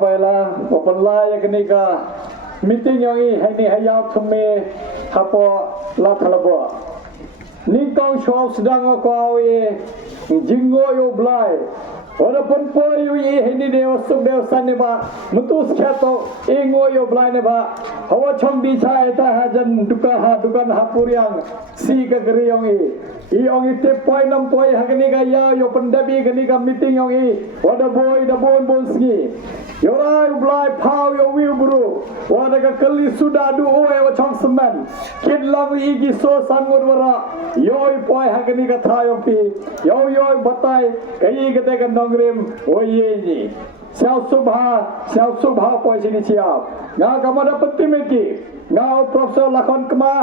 pela openlay kenika meeting yang ini hari hayau thume hapo la thalabo ningkong show sedang ko awe jingo yo blai walaupun poyu ye hindi dewa suk dewa saneba mutus khato ingo yo blai neba hawa chong di chai ta hajan dukan ha puryang si ka griyong i ong ite poi nam poi hagni ga ya yo pandabi gani ga meeting yong i wada boy da bon ski yorai blai pau yo wiu buru wada ga kali suda du oe wa chong semen kid lang i gi so sangur wara yo poi hagni ga thayo pi yo batai kai ga te ga nongrim oye ji Siao subha poi sini siao nga kamada petimeki nga profesor lakon kema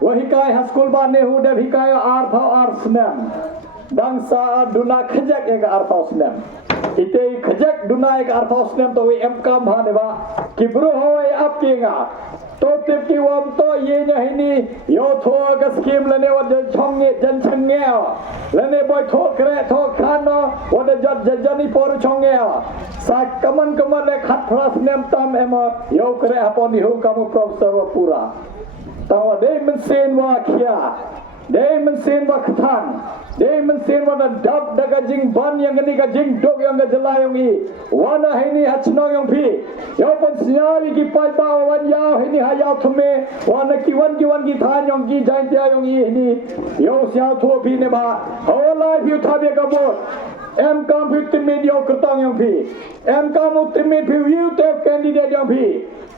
wahikai haskul ba nehu de hikai ar snam dangsa duna khajak ek ar snam ite khajak duna ek ar snam to we em kam ha deba kibru hoy ap kenga to tip ki wam to ye nya hini yo tho ga scheme lane wa chonge jan changge lane boy tho kre tho khano wa de jani por chonge sa kaman le khat phras nem tam ema yo kre aponi hu kamu professor wa pura tawa de men sen wa khia de men sen wa khan de men sen wa dab daga jing ban yang ni ga jing dog yang ga jala yang i wana hini hachno yang phi yo pon siari ki pai ba wan ya hini ha ya thume wana ki wan ki than yang ki jain tia yang i hini yo sia tho phi ne ba hola phi thabe ka bo em kam phi timid yo kertang yang phi em kam timid phi view te candidate yang phi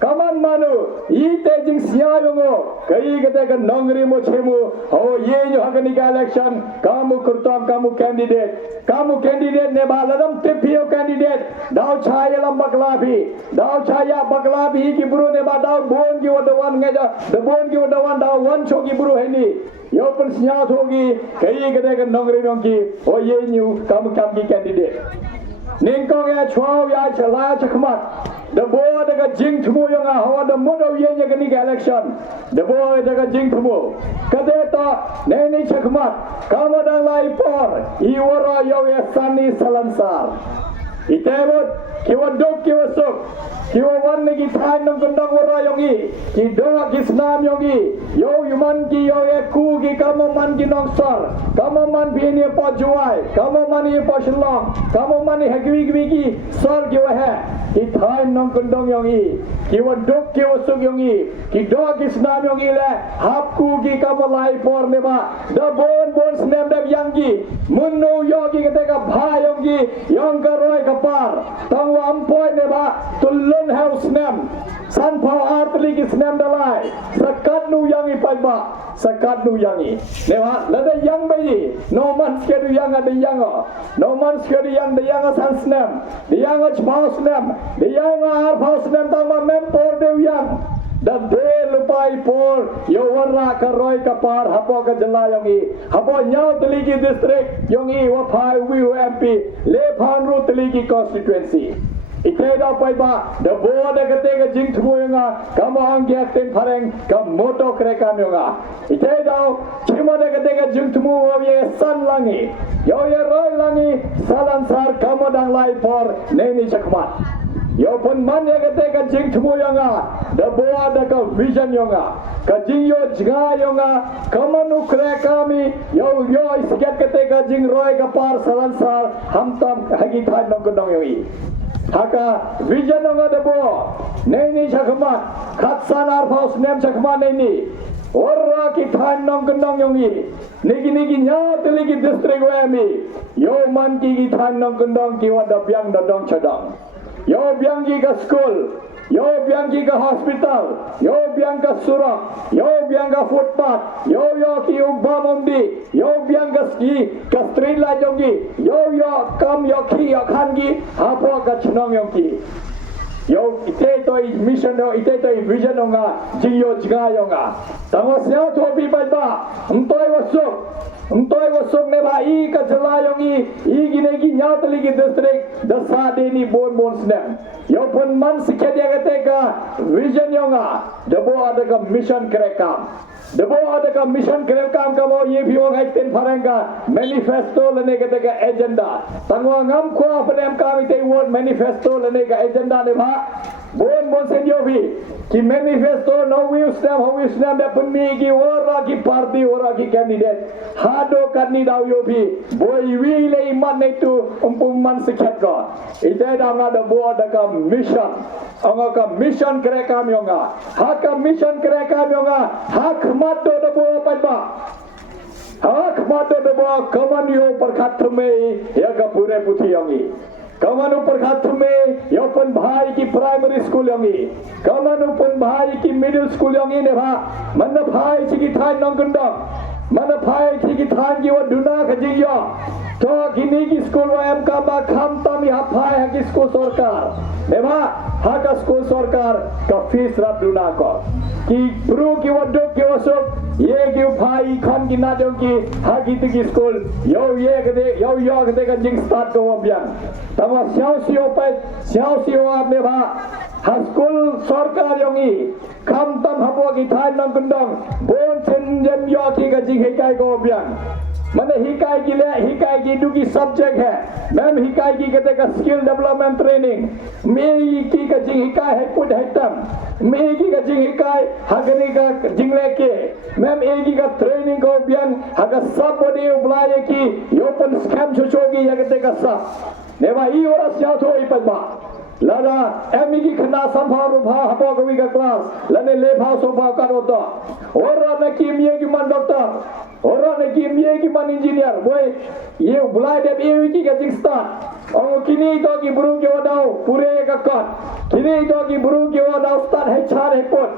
kaman manu i te jing sia yang o kai ga te ga nongri mo chemu ho ye yo hagani ga election kamu kertang kamu candidate ne ba ladam te phi candidate dau chaya lam bakla bhi ki buru ne ba dau bon ki wadawan nge ja the bon ki wadawan dau wan cho ki buru heni yo pun sia thogi kai ga te ga nongri yong ki ho ye nyu kamu kam ki candidate ningkong ya chwao ya chala chakmat the boy daga jing thumo yang hawa the modo ye ye gani election the boy daga jing thumo kadeta nei chakmat kamada lai por iwara yo ya sani salansar itebot kiwa dok kiwa sok kiwa wan negi thain nang kandang wara yongi ki do ki snam yongi yo yuman ki yo e ku ki kamo man ki nong sar kamo man bi ni pa juai kamo man ni pa shlong kamo man ni hagwi ki sar ki wa ha ki thain nang kandang yongi kiwa dok kiwa sok yongi ki do ki snam yongi le hap ku ki kamo lai por ne ba da bon snam da yangi munno yogi ke ka bha yongi yong ka roi ka par tang wa ampoi ne ba tulun house nem san pau artli ki snem dalai sakat nu yangi pai ba sakat nu yangi ne ba lada yang bai no man skedu yang ada yang no man skedu yang de yang san snem de yang chpau snem de yang ar phau snem tang ma mem por de yang da de lupai por yo warra ka roi ka par hapo ka jala yongi hapo nyau tli ki district yongi wa phai wi mp le phan ru tli ki constituency ikeda pai ba the board ga te ga jing thumo yonga kama ang gyak ten phareng ka moto kre ka myonga ikeda chimo ga te ga jing thumo ye san langi yo ye roi langi salan sar kama dang lai por nei chakmat yo pun man ye ga te ga jing thumo yonga the board ga vision yonga ka jing yo jga yonga kama nu kre kami yo isget ga te ga jing roi ka par salan sar ham tam hagi thai nong kondong yoi haka vision nga debo nei chakmat khatsan ar paus nem chakmat nei orra ki than nong kondong yongi nigi nya teligi district wami yo man ki than nong kondong ki wada byang dong chadang yo byang ki ka school yo byang ki ka hospital yo byang ka surak yo byang ka footpath yo ki ubamomdi yo byang ka ski ka street light yongi yo kam yo ki yo khan ki hapo ka chnong yongi yo ite to mission no ite to vision no nga jingyo jiga yonga tamo sia to bi ba Untoi wasok ne ba I ka jala yongi I gine gi nyatli gi district da sa de ni bon snem yo pun man sikhe dia ka vision yonga debo ada ka mission kreka Debo ada ka mission kerel kam kamo ye bhi orang ten faranga manifesto lene ke teka agenda tangwa ngam ko apne kam ite word manifesto lene ka agenda ne bha bon senyo bhi ki manifesto no wisdom da punmi ki ora ki party ora ki candidate hado karni daw yo bhi boy wi le iman ne tu umpung man sikhat ko ite da nga da bo ada ka mission anga ka mission kre kam yonga ha ka mission kre kam yonga ha khmat do bo padba ha khmat do bo kaman yo perkhat me ya ka pure puthi yongi kaman perkhat me yo pun bhai ki primary school yongi kaman pun bhai ki middle school yongi ne bha man bhai chi ki thai nong kunda man bhai chi ki thai ki wa duna ka ji yo to kini ki school wa am ka ba kham tam ya bhai ha ki school sarkar Mema haka school sarkar ka fees rap duna ko ki bru ki wado ki wasuk ye ki bhai khan ki na dong ki ha ki ti school yo kade ka jing start ko bian tama xiao xiao ap me ba ha school sarkar yongi kham tam hapo ki thai nang kundang bon chen jem yo ki ka jing he kai ko bian मैंने हिकाई की दुगी सब्जेक्ट है मैम हिकाई की कहते का skill development training मेरी की का जिंग हिकाई है कुछ हैतम मेरी की का जिंग हिकाई हगने का जिंगले के मैम एगी का ट्रेनिंग को बियन हगा सब बड़े उबलाए की योपन स्कैम छोचोगी या कहते का सब नेवा ई और अस्याव थो ई Padma Lada emi ki khna samharu bha hapo kami ka class lane le bha so bha karo to ora na ki miye ki man doctor ora na ki miye ki man engineer boy ye bulai de ye ki ka jing start o kini to ki buru ki wadau pure ka kat kini to ki buru ki wadau start hai char hai pot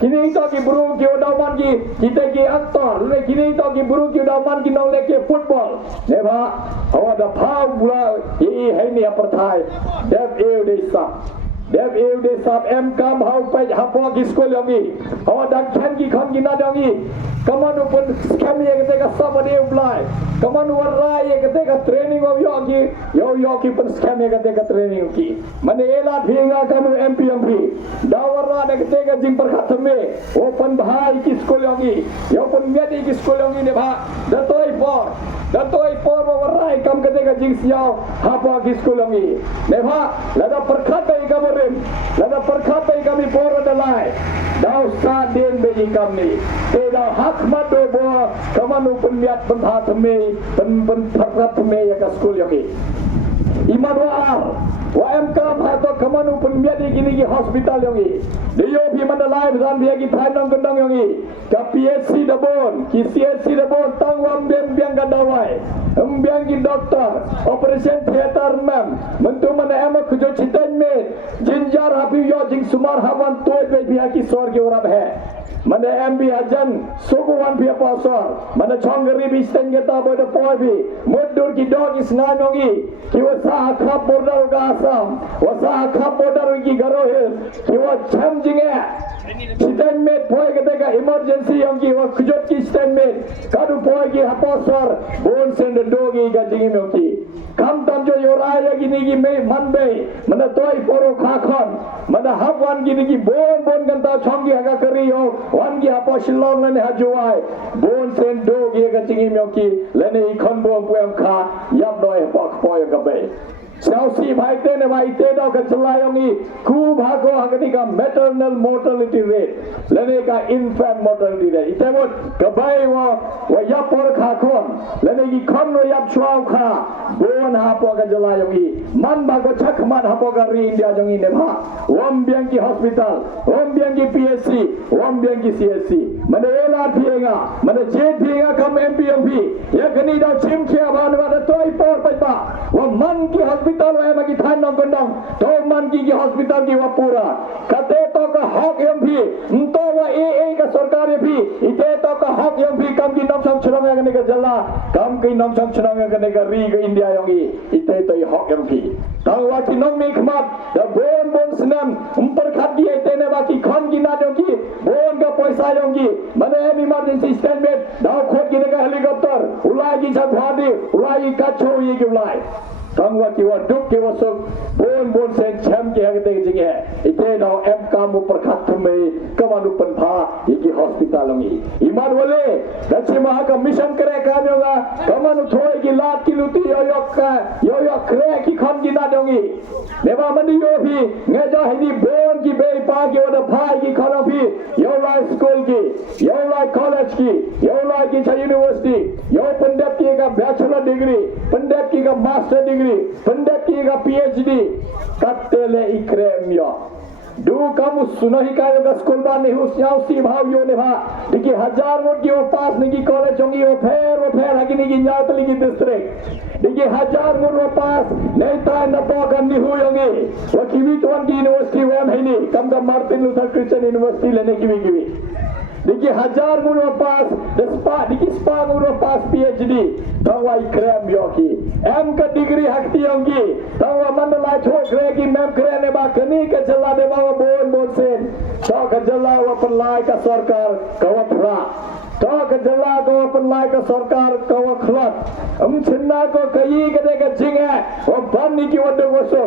kini to ki buru ki wadau man ki kita ki actor le kini to ki buru ki wadau man ki nong le ke football ne bha hawa da pha bula ye hai ni aparthai dev eu de sap em kam hau pai hapo ki school yongi hawa dak khan ki kham ki na yongi kaman upon scam ye kete ka sab de ublai kaman warra ye kete ka training of yogi yo ki pun scam ye kete ka training ki mane ela bhinga kam mpmp dawarra de kete ka jing par khath me open bhai ki school yongi yo pun medi ki school yongi ne bha datoi por warra kam kete ka jing siao hapo ki school yongi ne bha lada par khath ai kam lada perkhatai kami poro dalai dau sa den beji kami te dau hak mado bo kamanu penliat penthat me pen perkhat me ya ka school yoki iman wa mk bhato kamanu penliat gini ki hospital yoki deyo bhi mandalai bhan bhi ki thainong kendang yoki ka PSC dabon ki CSC dabon tangwam biang ka dawai biang ki doctor operation theater mem mentu mana emak kujo chitan me jinjar habi yo jing sumar hawan toy be bhi ki sor ke urab hai mana MB hajan suguwan bhi pasor mana chongri bi stengeta boda poi bhi modur ki dog is nanongi ki wasa akha border ga asam wasa akha border ki garo he ki wa cham jinge chitan me poi ke ka emergency yongi wa kujo ki chitan me kadu poi ki hapasor bon send dogi ga jinge me ki kam tam jo yoraya gini ki me manbe mana toy poro khakhon mana hapwan gini ki bon ganta chongi haga kari yo wan gi hapo shilong lane hajuai bon sen dogi ga jinge me ki lane ikon bom puem kha yap doi pok poi ga be Chelsea bhai te ne bhai te do ka chalayongi ku bhago hagani ka maternal mortality rate lene ka infant mortality rate ite bot ka bai wa yap por kha khon lene ki khon no yap chwau kha bon ha po ka chalayongi man ba ko chak man ha po ka ri India jongi ne bha wam biang ki hospital wam biang ki PSC wam biang ki CSC mane ela phienga mane jet phienga kam MPMP ya gani da chim khia ba ne ba toy por pai ba wa man ki hospital wa magi than nong kondong to man ki hospital ki wa pura kate to ka hak MP to wa AA ka sarkar bhi ite to ka hak MP kam ki nom sam chhrong ya ne ka jalla kam ki nom sam chhrong ya ne ka ri ka India yongi ite to hak MP taw wa ki nom me khmat da bon snam umpar khat ki ite ne ba ki khan ki na yongi bon ka paisa yongi mane emergency standard da khot ki ne ka helicopter ulai ki chhadi ulai ka chho ye ki ulai tangwa kiwa duk kiwa sok bon sen cham ki hagte jing hai ite no em kamu perkhat thume kamanu panpha iki hospital ngi iman wale dachi maha ka mission kare kamyoga kamanu thoi ki lat ki luti yo kre ki khon ki na dongi neba mandi yo phi nge jo hini bon ki be pa ki oda phai ki khon phi yo lai school ki yo lai college ki yo lai ki university yo pandap ki ka bachelor degree pandap ki ka master degree pandap ki ka phd kattele ikrem yo du kamu sunahi kayo ka school ba ne hu syao si bhav yo ne bha diki 1000 wot ki wo pass ne ki college hongi wo pher hagi ne ki nyatli ki district diki 1000 wot wo pass nei ta na po kan ni hu yongi wo kiwi tuan ki university wem hai ni kam ka Martin Luther Christian University le ne kiwi diki 1000 wot wo pass diki spa wot wo pass phd tangwa ikrem yo ki em ka degree hakti yongi tangwa mandalai tho kre ki mem kre ne ba kani ka jala de ba bon sen to ka jala wa panlai ka sarkar kawatra to ka jala ko panlai ka sarkar kawkhlat chinna ko kai ka de ka jinge o ban ni ki wad go so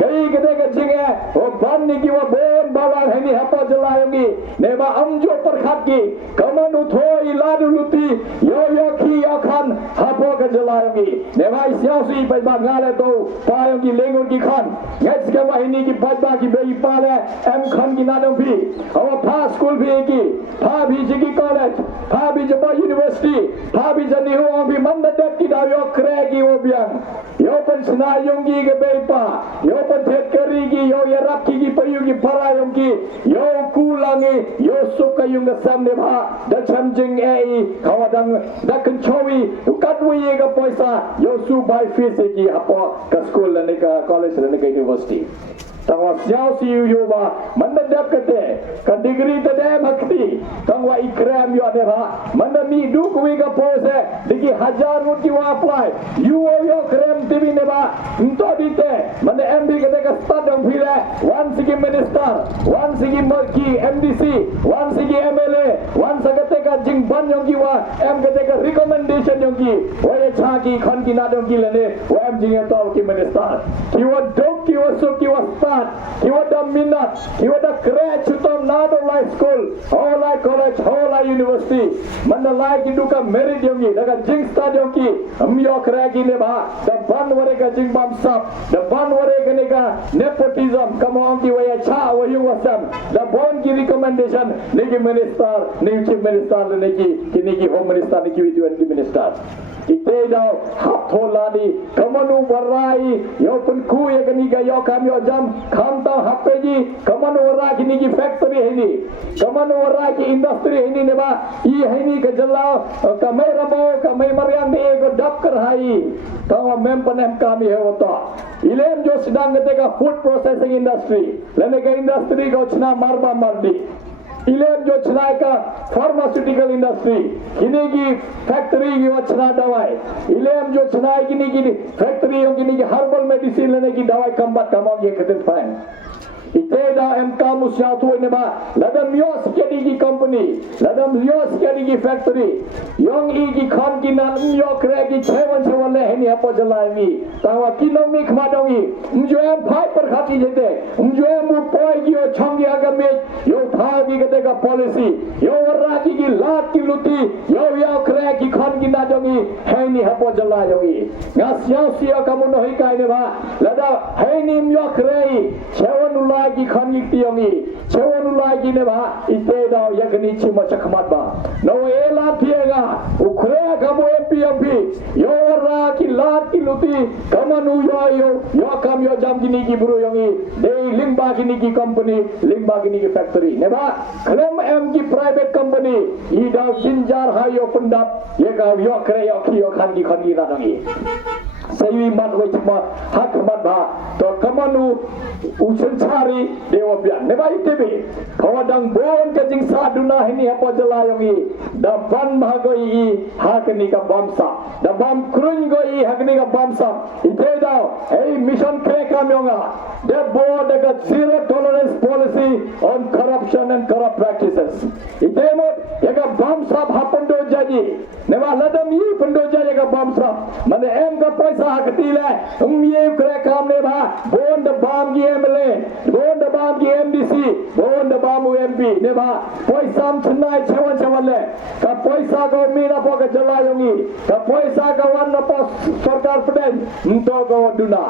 kai ka de ka jinge o ban ni ki wa bon bala hani hapa jala yongi ne ba jo parkhat ki kamanu thoi ladu luti yo ki akhan hapo ka jala yongi ne ba siao si pai ba ngale to pa yongi lengon ki khan ngets ka wahini ki ba ki be pa le em khan ki na dong phi awa pha school phi ki pha bhi jigi college pha bhi jaba university pha bhi jani ho bhi man da ki da yo kre ki wo biang yo pan sna yongi ke be pa yo pan thet kari ki yo ya rap ki payu ki para yongi yo kulangi yo suka yung sam ne bha da cham jing ai kawadang da kan chowi kat wi ga paisa yo su bai fees ki hapo ka school ne ka college ne ka university tangwa siao si yo ba manda dap kate ka degree ta dem hakti tangwa ikrem yo ne ba manda mi du kuwi ga pose digi 1000 wot ki wa apply yo krem tv ne ba into dite manda mb kate ka start dong phile one sigi minister one sigi ki mdc one sigi mla one sagate ka jing ban yong ki wa em kate ka recommendation yong ki oye cha ki khon ki na dong ki le ne wa em jing to ki minister ki wa dok ki wa so ki wa he was the minat, he was the crutch to not life school, all I college, all I university. Mandalai ki duka merit yongi, daga jing stad yongi, amyo kragi neba, the ban wareka jing bam sap, the ban wareka nega nepotism, come on ki waya cha wa yung wasam, the bon ki recommendation, negi minister, negi chief minister, negi home minister, negi with minister. Ite daw hatolani kamanu warai yo pun ku ye kani ga yo kam yo jam kham ta hapeji kamanu warai kini ki factory hai ni kamanu warai ki industry hai ni ne ba I hai ni ka jalla kamai rabo kamai marian de go dap kar hai tawa mem panem kami hai wota ilem jo sedang ketika food processing industry lene ka industry ko chna marba mardi ilem jo chna ka pharmaceutical industry kini ki factory ki chna dawai ilem jo chna kini ki factory yo kini ki herbal medicine lene ki dawai kambat kamau ye khatin fain ite da em kamu syatu ne ba ladam yo skedi ki company ladam yo skedi ki factory yong I ki khan ki nan yo kre ki chewan le heni apo jalai tawa kinong mi khmadongi mjo em phai par khati jete mjo em mu poi ki yo chong ya ga me yo tha ki gate ka policy yo ra ki lat ki luti yo kre ki khan ki na jongi heni apo jalai jongi nga syao sia kamu no hi kai ne ba lada heni yo kre chewan ki khan ki yongi chewan ki ne ba ite da yakni chima chakmat ba no ela thiega ukhre kamu mpmp yo ra ki lat ki luti kamanu yo kam yo jam gini ki buru yongi de limba gini ki company limba gini ki factory ne ba klem em ki private company I da jinjar ha yo pendap ye ka yo kre yo ki yo khan ki na dangi sayi mat we chuma hak mat ba to kamanu usen chari dewa bian ne ba itebe kawadang bon ka jing saduna hini apa jala yongi da ban bhagoi hakni ka bamsa da bam krun goi hakni ka bamsa ite da hey mission kreka myonga the board ga zero tolerance policy on corruption and corrupt practices ite mo ega bamsa hapondo jadi nema ladam yi pendoja jaga bamsa mane em ka paisa ketile ye krekam ne ba bon de bam gi MLA bon de bam gi MDC bon de bam MP ne ba paisa thnai chawan le ka paisa ko mina po ka jala yongi ka paisa ka wan po sarkar peden unto go duna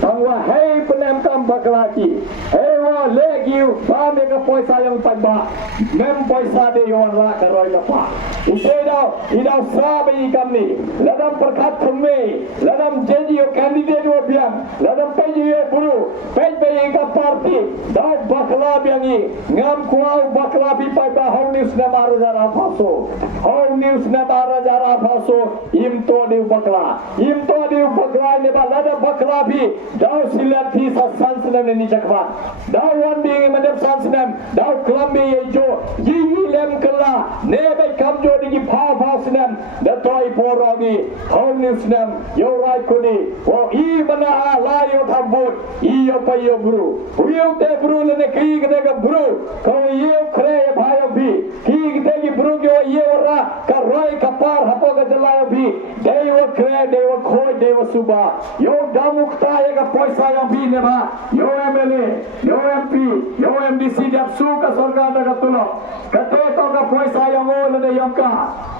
tangwa hei penem kam baklaki hei wa legi bam ka paisa yang pamba mem paisa de yon ra ka roi pa idau sabi kami ladam perkat thme ladam jeji candidate wo biang ladam peji buru pej ka parti dau bakla biangi ngam kuau bakla bi pai ba hong news na baru jara phaso hong news na baru jara phaso im to de bakla ne ba ladam bakla bi dau silat thi sa sansnam ne ni jakwa dau wan bi mandep sansnam dau klambe ye jo yi lem kala ne ba kam jo di pha snam da toy porogi hong news nam yo rai kuni o I bana la yo thambut I yo pa yo bru yo te bru ne ki de ga bru ko yo khre bhayo bi ki de gi bru yo yo ra ka roi ka par hapo ga jala bi dewa khre dewa khoi dewa suba yo damukta ye ga paisa yo bi ne ba yo MLA yo MP yo MDC dap su ka sarkar da tulo kate to ka paisa yo ngol ne yo ka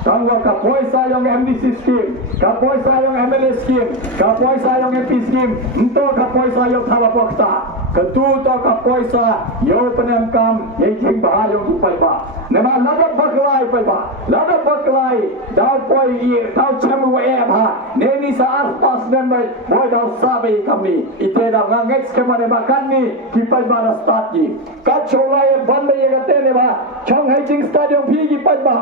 tangwa ka paisa yo MDC scheme ka paisa yo MLA scheme ka paisa yo MP scheme unto ka paisa yo thawa pokta ketu to ka paisa yo penem kam ye jing ba yo du pai ba ne ma lada baklai pai ba lada baklai dau poi ye dau chamu e ba ne ni sa ar pas ne mai boy dau sabe kami ite da ngangex ke mane makan ni ki pai ba na start ni ka cholai ban ye gate ne ba chong hai jing stadium phi ki pai ba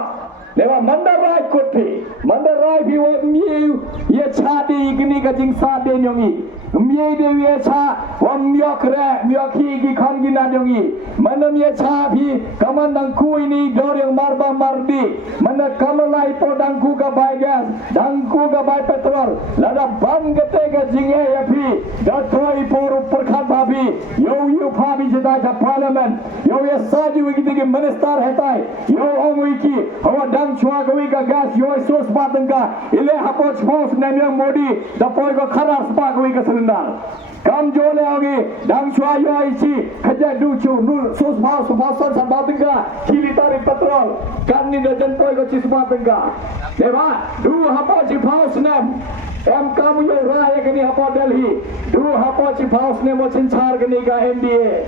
Dewa mandarai kopi, mandarai biwa miu ye chadi gini kajing sade nyongi, miu dewi ye cha wam miokre mioki gi kongi na nyongi, mana ye cha bi kaman dangku ini dorang marba mardi, mana kamalai po dangku ka bai gas, dangku ka bai petrol, lada ban gete kajing ye bi, datoi por perkat babi, yo pabi jeda ja parliament, yo ye sadi wiki digi minister hetai, yo om wiki, hawa dang chua ko ka gas yo sos batengka ile hapo chos nemyang modi da poi ko kharas pa ko ka sundar kam jo le agi dang chua yo ichi khaja du chu nu sos ma san batengka kilitari petrol kan ni jan poi ko chis batengka deba du hapo chi paus nem em kamu yo raya kini hapo Delhi du hapo chi paus nem mo chinchar kini ka NDA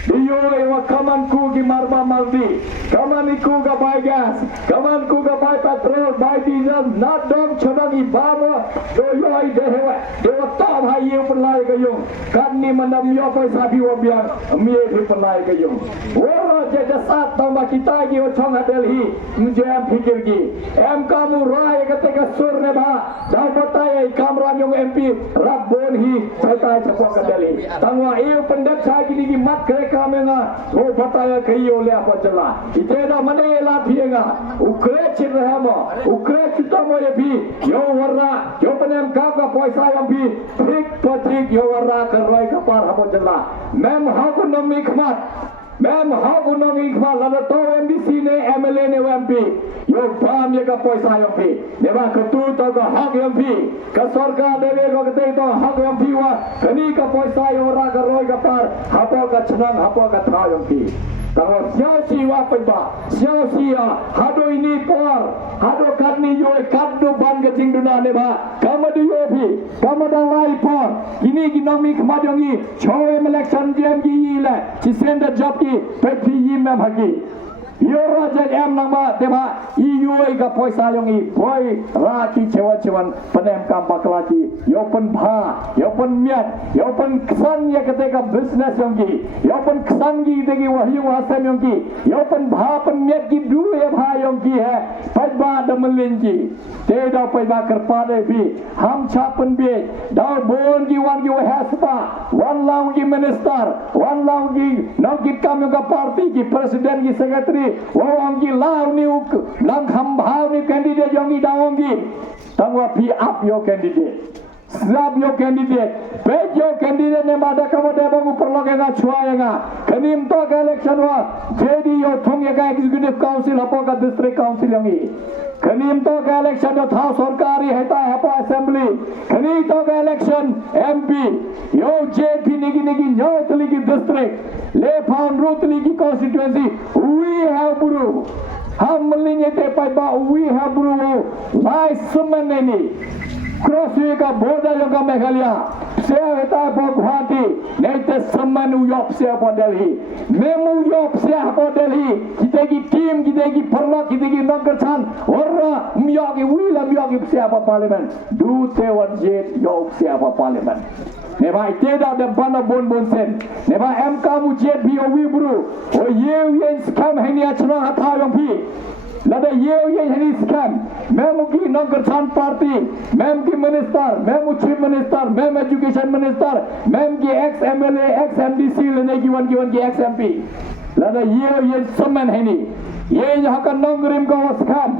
Iyo ewa kaman ku gi marba maldi, kaman iku ga buy gas, kaman ku ga buy petrol, buy diesel, not dom chodagi baba, do yo ai dewa top hai ye pelai ka yung, kan ni manam yo paisa bi wo biar, mi ye pelai ka yung. Wo je jasat tamba kita gi o chong Delhi, mujhe am fikir gi, em kamu rai kate ka sur ne ba, da batai kamra yung MP rabbon hi chaitai chapok ka Delhi. Tangwa eu pendak sai gi mat kre kamenga o bataya kaiyo le apa jala itena mane la phienga ukre chir raha mo ukre chuta mo ye bhi yo warra yo penem ka paisa yang bhi thik pathik yo warra karwai ka par hapo jala mem ha ko nomi khmat mem ha ko nomi khmat la to MDC ne MLA ne MP yo bam ye ka paisa yang bhi deba ketu to ka hak yang bhi ka sarkar debe ko kate to hak yang bhi wa kani ka paisa yo warra karwai ka par hapo ka chnang hapo ka tha yang bhi kalau siasi wa penba siasi hado ini por hado karni yo kaddo ban gajing duna ne ba kamadu yo bhi kamadang lai por ini ginomi kmadongi choe election jam gi le chi send job ki pe phi yim ma bhagi yo raja em nang ba te ba iyo ka paisa yong I boy ra ki chewan penem kam bakla ki yo pen bha yo pen miat yo pen ksan ye kate ka business yong ki yo pen ksan gi de gi wahyu wasam yong ki yo pen bha pen miat ki du ye bha yong ki hai pai ba damelin ki te da pai ba karpa de bi ham cha pen be da bon gi wan gi haspa wan laung gi minister wan laung gi no ki kam ka party ki president ki secretary wong gi lau ni lang kham bhau ni candidate yong gi daong gi tangwa pi up your candidate Slab yo candidate, page yo candidate ne mada kamu dah bangun perlogengan cuayangan. Kenim to ke election wa, jadi yo thong ya ka executive council apa ka district council yang ini. Kenim to ke election yo thau sarkari heta apa assembly. Kenim to ke election MP, yo JP nigi yo teligi district, le pound root teligi constituency. We have buru. Ham melingit epai ba we have buru. Lai semen ini. Crossway ka border yang ka Meghalaya, saya heta po Guwahati, naite semanu yop saya po Delhi, memu yop saya po Delhi, kita ki team, kita ki perlok, kita ki nongkercan, orang miyogi wila miyogi saya po parlimen, do tewan jet yop saya po parlimen. Neba tidak ada bana bon sen, neba MK mu jet bi owi buru, o yen scam heni achna hatha yang pi. Lada ye hari scam, memu ki nongkercan party, mem ki minister, memu chief minister, mem education minister, mem ki ex MLA, ex MDC, lene ki wan ki ex MP. Lada ye semen heni, ye यहाँ का नौकरीम को scam,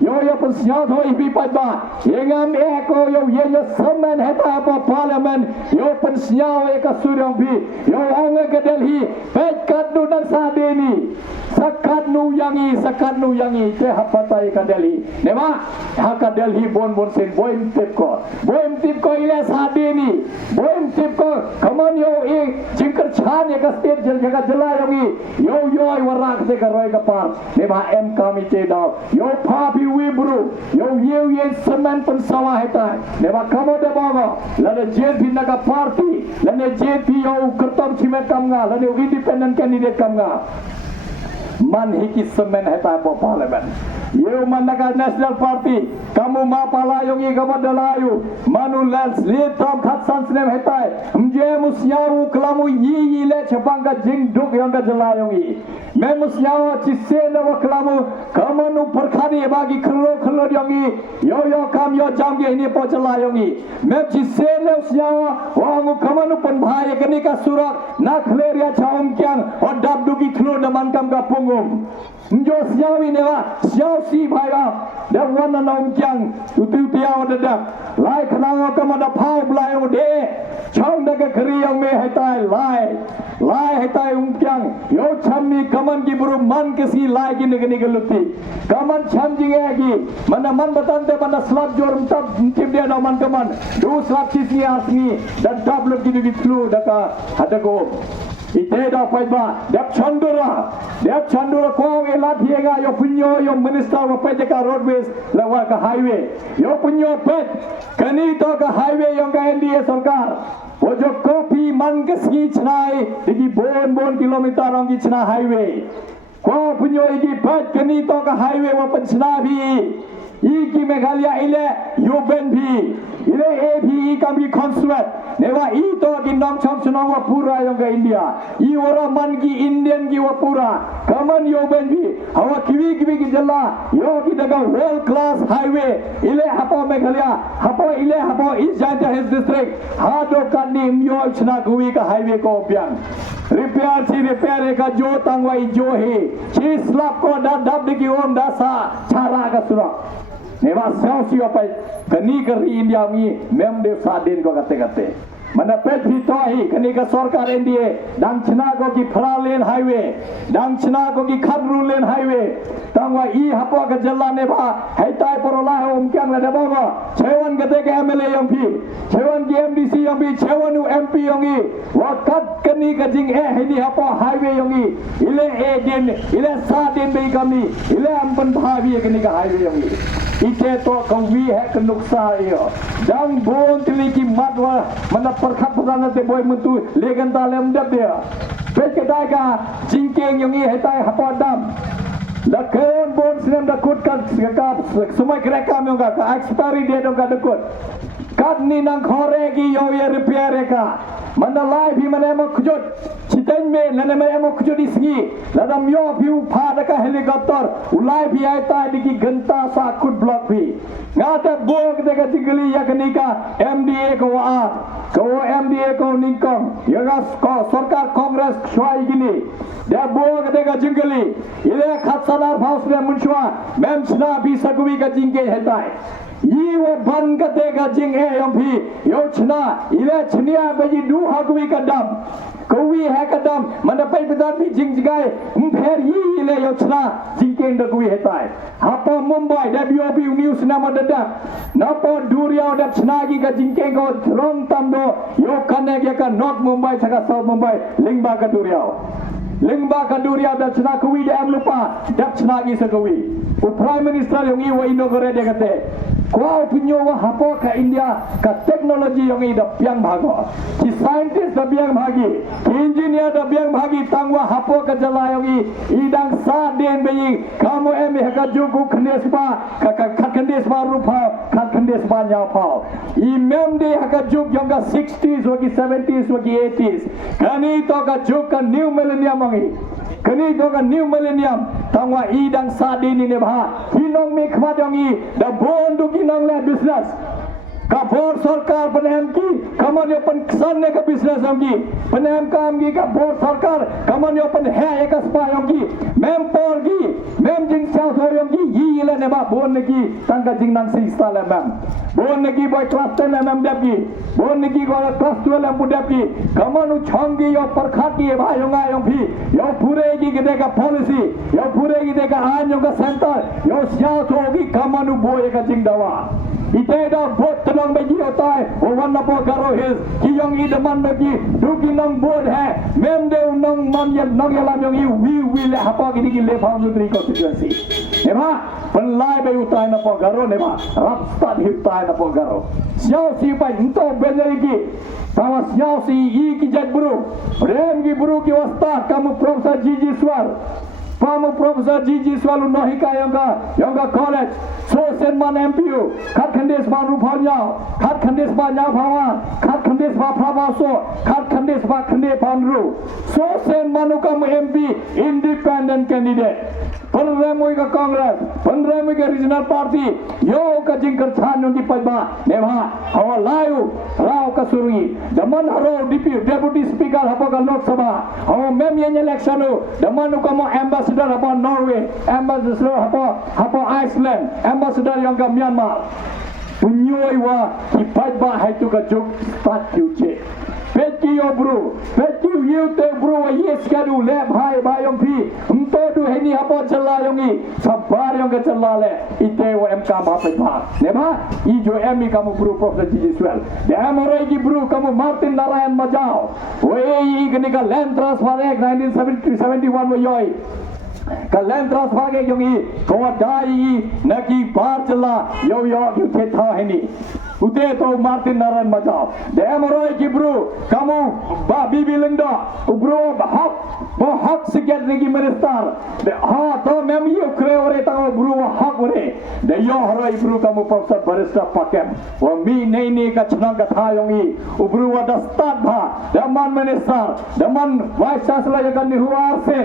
yo pensiun ho ibi pada, ye ngam eko yo semen heta apa parliament, yo pensiun eka suryang bi, yo onge ke Delhi, pekat nu nang sadeni. Sakat nu yangi ke hapatai ka Delhi nema haka Delhi bon sen boim tip ko ile sadeni boim tip ko kaman yo e jingkar chan ka state jaga jala yangi yo warak se ka roi ka par nema M committee da yo phapi wi bru yo ye semen pun sawa heta nema kamo de baga lane JP na ka party lane JP yo kertom chimet kamga lane independent candidate kamga man hiki semen heta po parliament ye manaka national party kamu ma pala yongi kamu dalayu manu lens litam khatsan snem heta mje musyawu klamu yi le chapanga jing duk yang ka jalayongi me musyawa chisena wa klamu kamanu perkhani bagi khlo yongi yo kam yo jamge ini po jalayongi me chisena musyawa wa kamanu pan bhai kani ka surak na khleria chaum kyang or dabdugi khlo naman kam ka pungum njo siawi ne wa siaw si bhai wa da wana nom kyang tu tiaw da da lai khana ka ma da phau blai o de chong da ka khri yang me haitai lai haitai kyang yo chammi kaman ki buru man ke si lai ki ne galuti kaman cham jinge gi mana man batante mana slap jor tab tim dia no man kaman du slap sisni asni da double ki ni flu da ka hadago ite da paiba dap chandura ko ela thiega yo punyo yo minister wa pete ka roadways lawa ka highway yo punyo pet kani to ka highway yo ka NDA sarkar wo jo kopi man ke ski chnai digi bon kilometer ong ki chna highway ko punyo igi pet kani to ka highway wa panchna bhi iki Meghalaya ile yo ben bhi ile APE kami consulate newa ito ginam cham chunang wa pura yang ke India I ora man ki Indian ki wa pura kaman yo ben bhi hawa kiwi ki jalla yo ki daga world class highway ile hapo Meghalaya hapo East Jharkhand district hado kanni myo chna gui ka highway ko pian repair ka jo tangwai jo he chi slap ko da dab diki om dasa cara ka sura Neva sausi apa kani keri India mi mem de sadin ko kate mana pet bhi to hi kani ka sarkar NDA dang chna ko ki phra lane highway dang chna ko ki khadru lane highway tangwa I hapo ka jalla ne ba haitai porola om kyang la de ba chewan gate ke MLA yong phi chewan ki MDC yong phi chewan u MP yong I wa kat kani ka jing he ni hapo highway yong I ile e din ile sa din be kami ile ampan bhavi kani ka highway yong I ite to kawi hai ke nuksa yo dang bon tili ki matwa mana perkhat pradana te boy mentu legan ta lem dap dia pet ke dai ka jingkeng yong I hetai hapo dam la keren bon sinem da kut ka sumai kreka me ka expiry date ka dekut kat ni nang khore gi yo ye repair ka mana lai bhi mana mo khujot chiten me lane me mo khujot isgi ladam yo view pha da ka helicopter ulai bhi aita diki ganta sa kut block bhi ngata bog de ka tingli yakni ka MDA ko MDA ko ningkong yaga ko sarkar congress chwai gini dia bog de ka jingli ile khatsalar house le munchwa mem sna bhi sagui ka jingge hetai Iwa ban kateka jing yang pi yo chna ile chnia baji du hakwi kadam kawi hai kadam mandapai pedan pi jing jigai mpher yi ile yo chna jingken da kawi hetai apa Mumbai WOP news nama dadak napa duriau da chna gi ka jingken ko rong tamdo yo kane ge ka North Mumbai saka South Mumbai lingba ka duriau lingba ka duriau da chna kawi da am lupa da chna gi sakawi Prime Minister yang iwa inaugurate dia kata kau punya apa ke India ke teknologi yang ini dah biang bahagia, ki scientist dah biang bagi, ki engineer dah biang bagi tangwa apa ke jala yang ini idang saden bayi kamu emi haka juku kendes pa kat kendes pa rupa kat kendes pa nyapau imam de haka juk yang ke 60s wagi 70s wagi 80s kani to ka juk ke new millennium ini kini to ka new millennium tangwa idang saden ini bah hinong mi khmat yang ini dah bondu kinong le business ka bor sarkar penem ki kaman yo pen kesan ne ka business am ki penem kam ki ka bor sarkar kaman yo pen hai ka spa yom ki mem por ki mem jing chao thor yom ki yi le ne ba bon ne ki tang ka jing nang si sta le mem bon ne ki boy class 10 le mem dep ki bon ne ki ko class 12 le bu dep ki kaman u chong ki yo par kha ki ba yo nga yom phi yo pure ki de ka policy yo pure ki de ka an yo ka center yo chao tho ki kaman u boy ka jing dawa ite da bot tenang bagi otai wan na po karo his ki yong i deman bagi du ki nong bot hai mem de nong man ya nong ya lam yong i wi le apa ki ki le phang nutri constituency ema penlai be utai na po karo ne ma rasta hi utai na po karo siao si pai nto beneri ki tawa siao si i ki jat buru rem ki buru ki wasta kamu profesor Gigi Swar Pamu Profesor Gigi Swalu Nohika yang ka college so sen man MPU khat khandes ba rupanya khat khandes ba nya bhawa khat khandes ba pravaso khat khandes ba khande panru so sen manuka MP independent candidate Penremui ka Congress penremui ka regional party yo ka jingkar chan yung pajba neba hawa layu rao ka surungi daman haro deputy speaker hapa ka Lok Sabha hawa mem yen election daman ka mo ambassador hapa Norway ambassador hapa Iceland ambassador yang ka Myanmar punyoi wa ki pajba hai tu ka juk start future Peki yo bro, peki yo te bro yes kadu le bhai bhai yong phi umto du heni hapo challa yongi sabar yong ka challa le ite wo em ka ba pe ba ne ba I jo em kamu bro Professor Gigi Swal de amore ki bro kamu Martin Narayan Majao we I gni ka land transfer act 1971 wo yoi ka land transfer ke yongi ko dai naki bar challa yo yu the tha heni ute to Martin Narayan Majao de amore ki bro kamu ba bibi lengda bro hak siget negi minister de ha to mem yu kreore ta bro hak ore de yo horo bro kamu Professor Barrister Pakem wa mi nei ka chna ka tha yongi bro wa da start bha de man minister de man vice chancellor ka ni huar se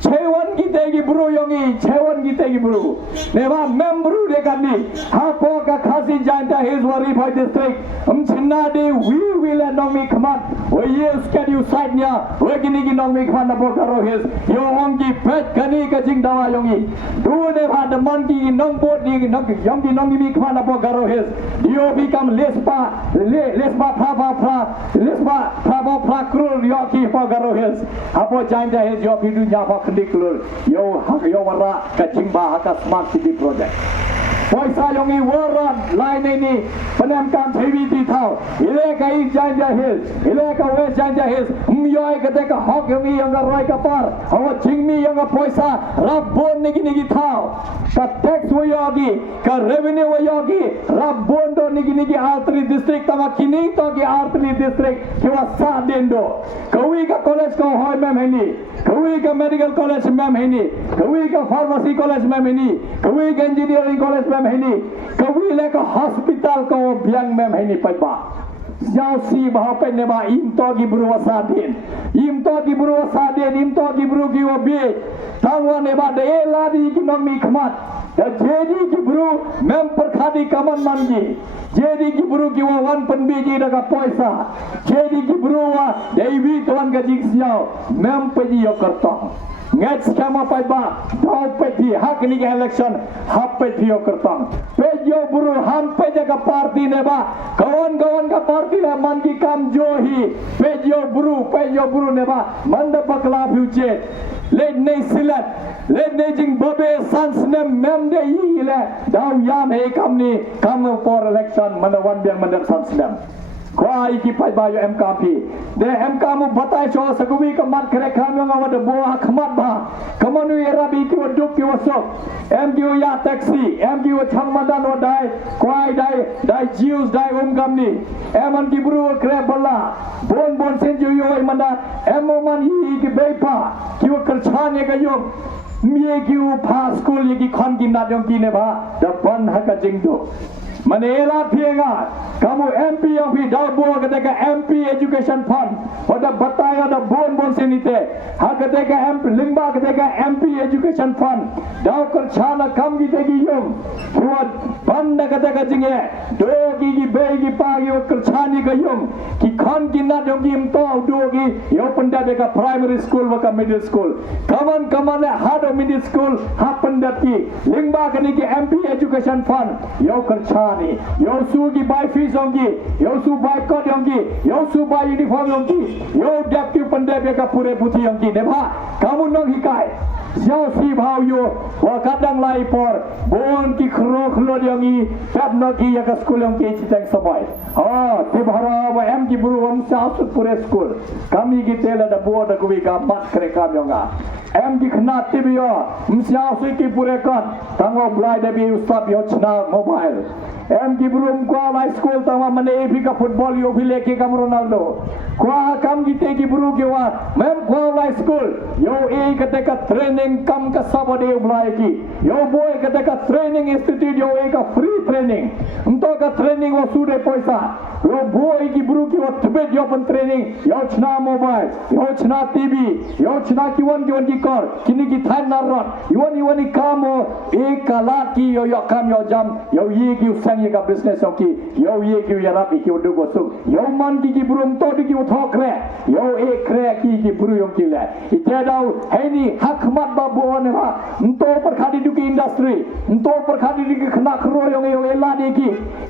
Chewan kita gi bro yongi chewan kita gi bro neba membru de kani hapo ka khasi janta his wari bhai district chinna de we la nomi khamat o ye schedule site nya o gini gi nomi khamat na karo his yo ongi pet kani ka jing dawa yongi du de bha de man ki nong bot ni nong yongi nomi mi khamat na karo his dio become lespa pha krul yo ki pa karo his hapo janta his yo pidu nya Kendiklur yo wara kacing bahaka smart city project Poisa yongi waran line ini penem kam TVT thau ile ka I janja his ile ka we janja his myoi ka ka hok yongi yang roi ka par hawa jingmi yang poisa rabon nigi thau ka tax wo yogi ka revenue wo yogi rabon do nigi Artri district tama kini to ki Artri district ki wa sa dendo kawi ka college ko hoy mem heni kawi ka medical college mem heni kawi ka pharmacy college mem heni kawi ka engineering college mem heni kawi le ka hospital ko biang mem heni pai ba Jauh si bahawa penema imto gi buru wasadin imto gi buru gi wabi tangwa neba de ladi gi nami khmat da jadi gi buru mem perkhadi kaman mangi jadi gi buru gi wan penbiji daga poisa jadi gi buru wa dewi tuan gaji siau mem peji yo kertong ngat sama pai ba dau pe pi hak ni ke election hap pe pi kertang pe yo buru ham pe jaga parti ne ba kawan-kawan ka parti la man ki kam johi pe yo buru ne ba manda bakla future let nei silat let nei jing bobe sans ne mem de yi le dau yam he kam ni kam for election manda wan biang manda sans nem Kuai ki pai bayo MKP de MK mu batai cho sakuwi ka mat kre kham yang awad bo khmat ba kamanu era bi ki waduk ki wasok MQ ya taxi MQ chang madan wadai kuai dai jius dai gam ni eman ki buru kre balla bon sen jo yo manda emoman hi ki bepa ki wa kerchane ga yo mie ki u pa school ye ki khon ki na jong ki ne ba da ban ha ka jing do Manila Pienga, kamu MP yang pi dah buat ketika MP Education Fund, pada batai ada bon senite, hak ketika MP limba ketika MP Education Fund, dah kerjana kam kita giyum, buat banda ketika jingge, do gigi begi pagi kerjani giyum, ki khan kinat yang giyum tau do gi, yo penda deka primary school waka middle school, kaman le hard middle school, hak penda ki, limba ketika MP Education Fund, yo kerjana Yo su ki buy fees ongi, yo su buy coat ongi, yo su buy uniform ongi, yo deputy pandai beka pure putih ongi. Deba, kamu nong hikai. Jauh si bau yo, wakadang lai por, bon ki khro ongi, pep nogi ya ka school ongi citang samai. Oh, tibhara wa em ki buru om sausut pure school. Kami ki tela da bo da kuwi ka mat kre kam yonga. Em ki khna tibio, msiausut ki pure kan, tango blai da bi ustap yo chna mobile. Em ki buru kwa lai school tama mane epi ka football yo bile ke kam Ronaldo. Kwa kam gite ki buru ke wa, mem kwa lai school yo e ketika training kam ka sabade blai ki. Yo boy ketika training institute yo e ka free training. Untuk ka training wa sude poisa. Yo boy ki buru ki wa tbet yo pan training, yo chna mobile, yo chna TV, yo chna ki wan ki kor, kini ki than narot. Iwan kamo e kala ki yo kam yo jam, yo ye ki usang ye ka business ki, yo ye ki ya rapi ki udu gosuk, yo man ki buru to ki uthok re, yo e kre ki buru yo ki le. Ite dau heni hakmat babu ne ba, nto par khadi du ki industry, nto par khadi du ki khna khro yo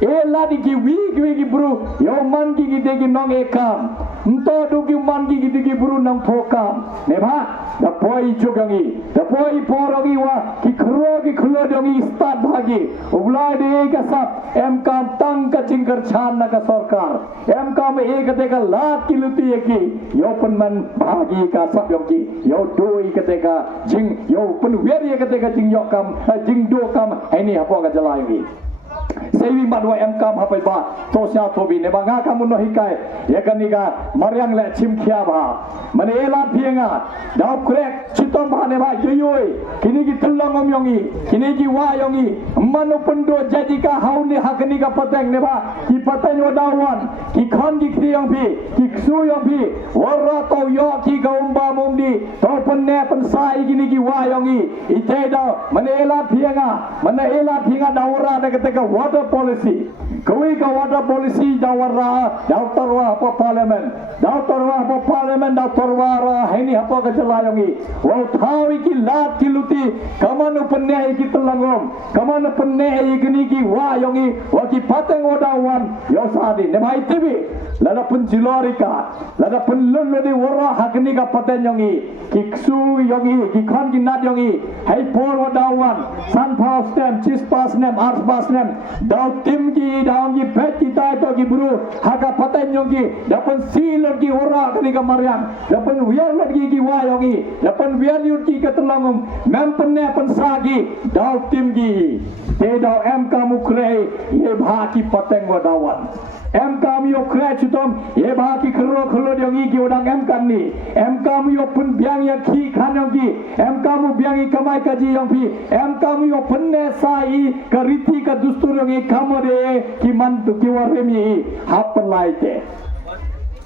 ela di ki wi ki buru yo man ki degi nong ekam nto du ki man ki degi buru nang phokam ne bha da poi jogangi da poi porogi wa ki khlo dongi start bhagi ublai de ka sap em kam tang ka chingkar chan na ka sarkar em kam ek de ka lat ki luti ki yo pan man bhagi ka sap yo ki yo doi ka de ka jing yo pan wer ka de ka jing yo kam jing do kam ai ni hapo ka jalai wi Saving badwa MKM hapai ba tosya thobi ne banga kamu no hikai yakaniga maryang le chimkhia ba mane ela phienga dau krek chitom ba ne ba yoyoi kini ki tullangom yongi kini ki wa yongi manu pendo jadika hauni hakani ka pateng ne ba ki pateng wadawan ki khan ki kriang phi ki ksu yong phi warra to yo ki gaumba momdi to panne pan sai kini ki wa yongi ite da mane ela phienga dawra de ka water policy koi ka water policy dawra dawtarwa apa parliament dawtarwa ra heni apa ka jalayongi wa thawi ki lat ki luti kaman upne ki tulangom kaman upne igni ki wa yongi wa ki pateng odawan yo sadi ne mai tibi lada pun jilorika lada pun luludi wara hakni ka pateng yongi ki ksu yongi ki khan ki nat yongi hai por odawan san pass stem chis pass nem ars pass nem daw tim ki daw ki pet ki tai to ki buru haka pateng yongi dapan silor ki wara kani ka maryam dapan wiar lagi ki wa yongi dapan wiar yut ki katulangom mem penne pan sagi daw tim ki te daw em kamu krei ye bha ki pateng odawan em kamu yo krei chutom ye bha ki khlo yongi ki odang em kan ni em kamu yo pun biang ya ki khan yongi em kamu biang i kamai ka ji yongi em kamu yo penne sai ka riti ka dustur yongi kamore ki man tu ki waremi hap laite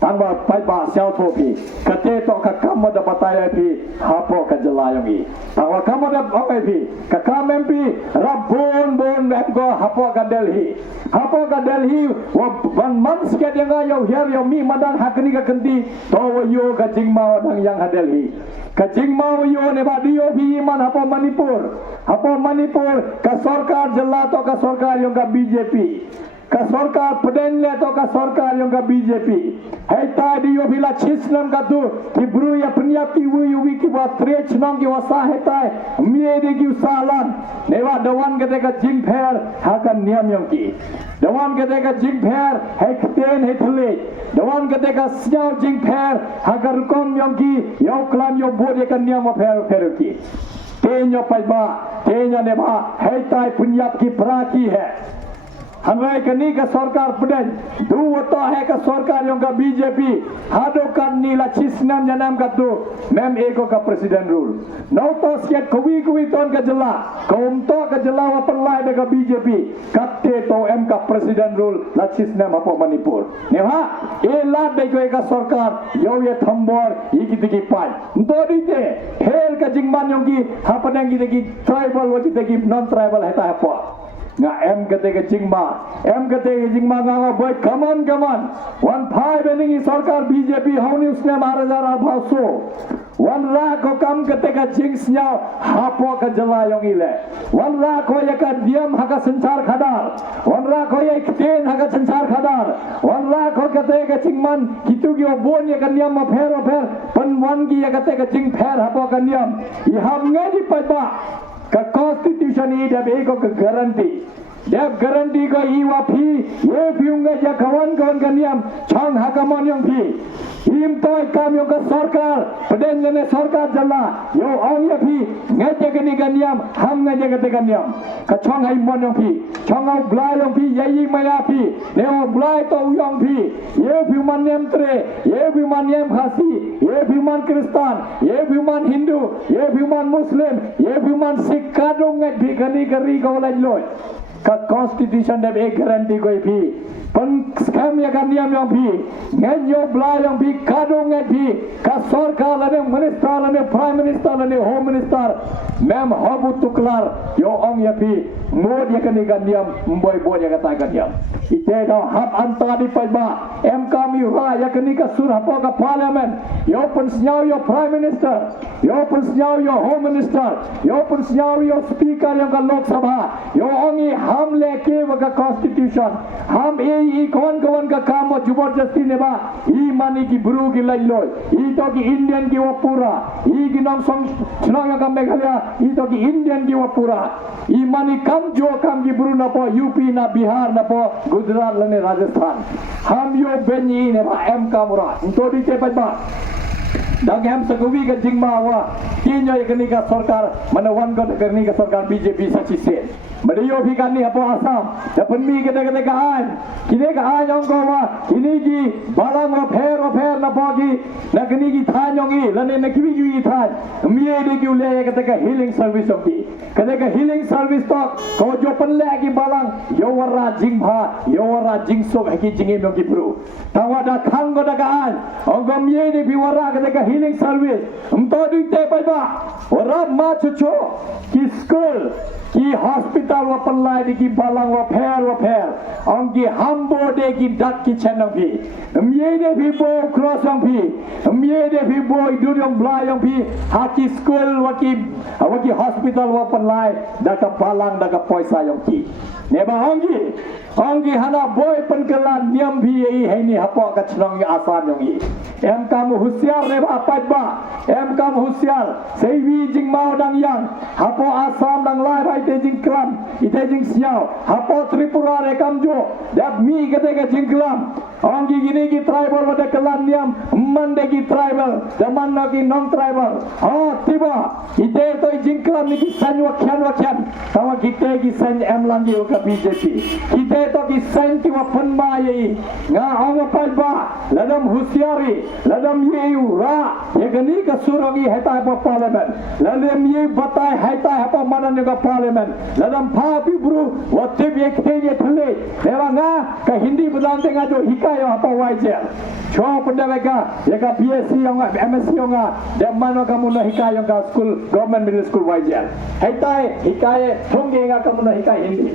tangwa pai ba siao tho phi kate to ka kam da pataya phi hapo ka jalayong i tangwa kam da oi phi ka kam mp rabon bon mem go hapo ka Delhi wan man sket yang yo her yo mi madan hakni ka kanti to yo ka jingma dang yang ha Delhi ka jingma yo ne ba dio phi man hapo Manipur ka sarkar jalla to ka sarkar yo ka BJP ka sarkar peden le to ka sarkar yo ka BJP hai ta dio phi la chisnam ka tu ki bru ya pnyap ki wu ki ba trech nam ki wasa hai tai mie de ki salan ne ba dawan ke ka jing pher ha ka niam yo ki dawan ke ka jing pher hai kten hai thule dawan ke ka snyau jing pher ha ka rukom yo ki yo klam yo bo de ka niam mo pher ki Tenya pajba, tenya neba, hai tai punyap ki praki hai. Hamrai kani ka sarkar peden, du wata hai ka sarkar yang ka BJP, hado kan ni la chisnam janam ka tu, mem ego ka president rule. Nau to siat kuwi ton ka jela, kaum to ka jela wa perlai de ka BJP, katte to em ka president rule la chisnam apa Manipur. Neha, elat de ko ka sarkar, yo ye thambor, iki tiki pai. Nto dite, hel ka jingman yang ki, hapadang ki tiki tribal wa ki tiki non tribal hai ta apa. Nga em kate ke jingma nga boy come on 1 bening sarkar BJP hauni usne maharajara bhaso 1 lakh ko kam kate ka jings nya hapo ka jala yong ile 1 lakh ko ya ka diam haka sanchar khadar 1 lakh ko ya kten haka sanchar khadar 1 lakh ko kate ka jingman kitu gi bon ya ka niam ma pher pan wan gi ya kate ka jing pher hapo ka niam i ham ngai di pa ka constitution i da be ko guarantee Dep garanti ko iwa phi ye phiunga ja kawan kaniam chang hakamon yong phi him toy kam yo ka sarkar peden ne sarkar jalla yo ong ya phi ngaje kani kaniam ham ngaje kate kaniam ka chang hai mon yong phi chang au blai yong phi ye maya phi ne o blai to yong phi ye phiuman nem tre ye phiuman nem khasi ye phiuman kristan ye phiuman hindu ye phiuman muslim ye phiuman sikh kadong ngai bhi kani kari ko lai loi ka constitution deb ek garanti koi phi pan scam ya kan niam yang phi ngai yo bla yang phi kadong ngai phi ka sarkar lane minister lane prime minister lane home minister mem habu tuklar yo ong ya phi mod ya kan niam boy ya kata kan niam ite do hab anta di pajba em kami ra ya kan ka sur hapo ka parliament yo pan snyau yo prime minister yo pan snyau yo home minister yo pan snyau yo speaker yang ka lok sabha yo ong हम लेके वका कॉन्स्टिट्यूशन हम ए कौन का काम जबरदस्ती ने बा ई मानी की बुरु की लइलो ई तो की इंडियन की वो पूरा ई की नम संग का मेघालय ई तो की इंडियन की वो पूरा ई मानी कम जो काम की बुरु न पो यूपी ना बिहार न पो गुजरात लने राजस्थान हम यो बेनी ने बा एम कामुरा तो दी ते पजबा dak hem sakuwi ka jingma wa kinyo yakni ka sarkar mana wan ko yakni ka sarkar BJP sachi se madiyo bhi kani apo asam dapan mi ke ka an kine ka an yong ko wa kini ki balang ro pher na bogi nakni ki than yong i lane nakwi ki than mi de ki le ka ka healing service of ki kade ka healing service to ko jo pan le ki balang yo wara jingba yo wara jingso ki jinge mi ki pro tawa da khang ko da ka an ongom ye de bi wara ka healing service umto dite pa ba ora ma chucho ki school ki hospital wa pallai di ki balang wa pher ong ki hambo de ki dak ki chenang phi mye de phi bo cross ong phi mye de phi bo idu yong blai ong phi ha ki school wa ki hospital wa pallai da ka balang da ka paisa yong ki ne ba ong ki hana boy penkelan niam phi ei hai ni hapo ka chnong ya asan yong i em kamu husiar ne ba pajba em kamu husiar seiwi jing mau dang yang hapo asam dang lai bai te jing kram ite jing siao hapo tripura re kam jo dab mi kete ke jing kram ongi gini ki tribal wada kelan niam mande ki tribal zaman no ki non tribal ha tiba ite to jing kram kelam ni kisan wakian kawan kita kisan lagi ke BJP kita to kisan ti wapan mai nga ang palba ladam husiari ladam yeyu ra yegani ka surangi heta apa parliament ladam ye batai heta apa manan ka parliament ladam phapi bru watte ekte ye thale dewa nga ka hindi bulan tenga jo hikayo apa wajer cho pendaweka ya ka BSc yang MSc yang de mano kamu na hikayo ka school government middle school wajer heta hikaye thongge nga kamu na hikaye hindi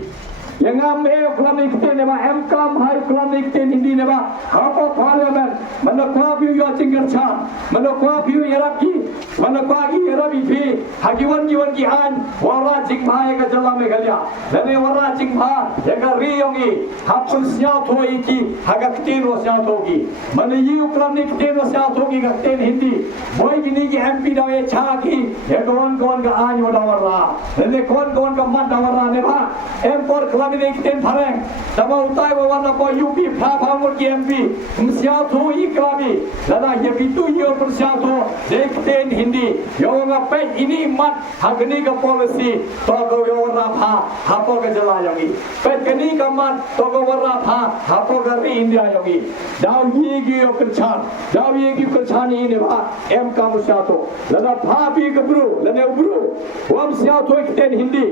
yang am kelam ikte ne ba kelam hai kelam ikte hindi ne ba apa parliament mana kwa view yo cinggar cha mana kwa view yaraki mana kwa gi yarabi phi hagiwan ki an wara jing bhai ka jala me galya lane wara jing bha ya ka ri yongi hapun sya thoi ki haga kten ro sya thogi mana yi kelam ikte ro sya thogi ka kten hindi boy gini ki MP da ye cha ki ya kon ka an yo da wara lane kon ka man da wara ne ba empor kami dekten pareng sama utai bawa po UP phamur ki MP msia tho i kami lada ye bitu yo msia tho dekten hindi yo nga pe ini mat hagni ka policy to go yo ra pha hapo ka jala yogi pe kani ka mat to go ra pha hapo ka ri india yogi daw ye gi yo kachan ni ne ba em ka msia tho lada pha bi ka bru lada ubru wam msia tho dekten hindi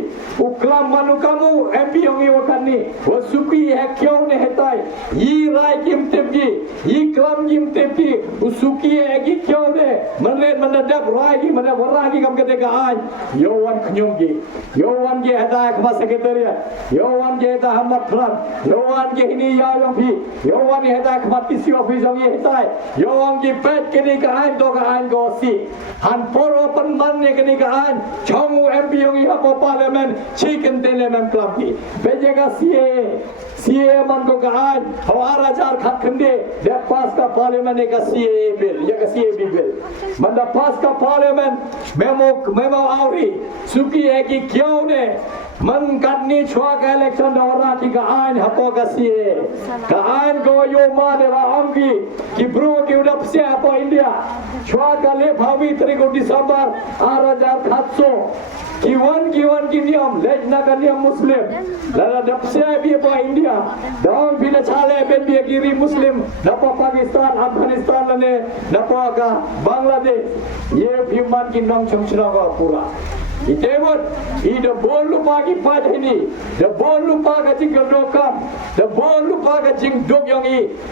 uklam manu kamu MP yogi wakani wasuki है क्यों ने हेता है ये राय किमतें की ये क्रम किमतें की उsuki है कि क्यों ने मन डब राय की मन वरा की कम करते का आज योवन खन्योंगी योवन के हेता है खमा सेक्रेटरी योवन के हेता हम प्लान योवन के हिनी यायों भी योवन हेता है खमा तीसरी ऑफिस होगी हेता है योवन की पेट के नहीं का आइन तो का आइन को सी हन पोर ओपन मन ने के नहीं का आइन चौंगू MP होगी हम पार्लियामेंट चिकन तेले में क्लब की बेजेगा CA man ko kaan hawara jar khat khande de pass ka parliament ne ka CA bill ya ka CA bill man da pass ka parliament memo auri suki hai ki kyun ne man katni chwa ka election dawra ki ka ain hapo ka CA ka ain ko yo ma de wa amki ki bro ki udap se hapo India chwa ka le bhavi 3 December 8700 kiwan ki niam lejna ka niam muslim lada dapse bi pa India dong bila chale ben bi kiri muslim napa Pakistan Afghanistan lane napa ka Bangladesh ye bhi man ki nam chumchna ka pura itebot ida bol lupa ki pad ini the bol lupa ka jing dokam the bol lupa ka jing dok yang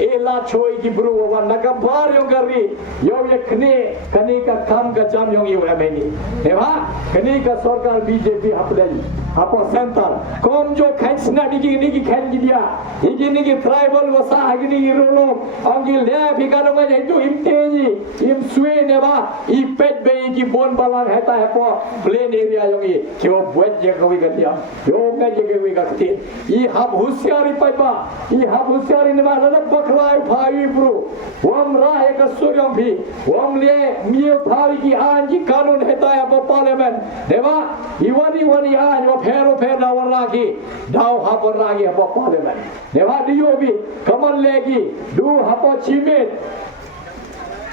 ela choi ki bru wa nakabar yang gari yo yakne kani ka kam ka jam yang wa meni deba kani ka sarkar BJP hapdai apa center kom jo khaisna niki khain dia niki tribal wasa agni rolo angi le bigano ma itu imteji im sue neba I pet be ki bon balang heta hepo plain area yogi kyo buat je kawi gatia yo nga je kawi gati I hab husyari paiba I hab husyari neba lada baklai phai bro wam ra ek suryam bhi wam le mie thari ki an ki kanun heta hepo parliament deba iwani an yo phero na waragi daw hapo ragi hapo parliament deba diyo bi kaman legi du hapo chimet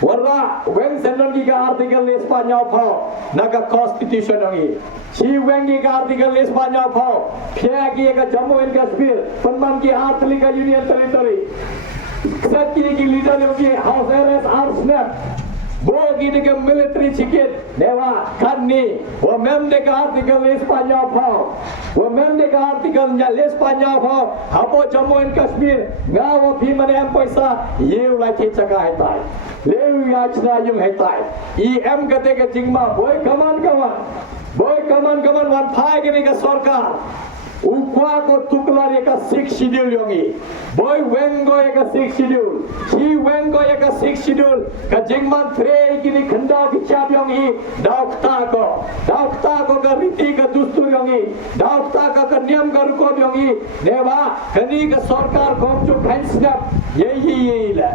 warra weng senang ki artikel Espanyol phao naga constitution ngi chi weng ki artikel Espanyol phao phya ki ka Jammu and Kashmir panman ki article ka union territory sat ki leader yogi house arrest are snap bogi de military chicken dewa kanni wo mem de artikel Espanyol phao wo mem de artikel nya Espanyol phao hapo Jammu and Kashmir nga wo phi mane am paisa yeu lai thi chaka hai tai leu ya chna yung hai tai em kate ka jingma boy kaman wan phai ke ni ka sarkar ukwa ko tuklar eka 6 schedule yongi boy wengo eka 6 schedule chi wengo eka 6 schedule ka jingman 3 kini khanda ki chap yongi daukta ko ka riti ka dustur yongi daukta ka niyam ka ruko yongi neba kani ka sarkar kom chu khansnap ye la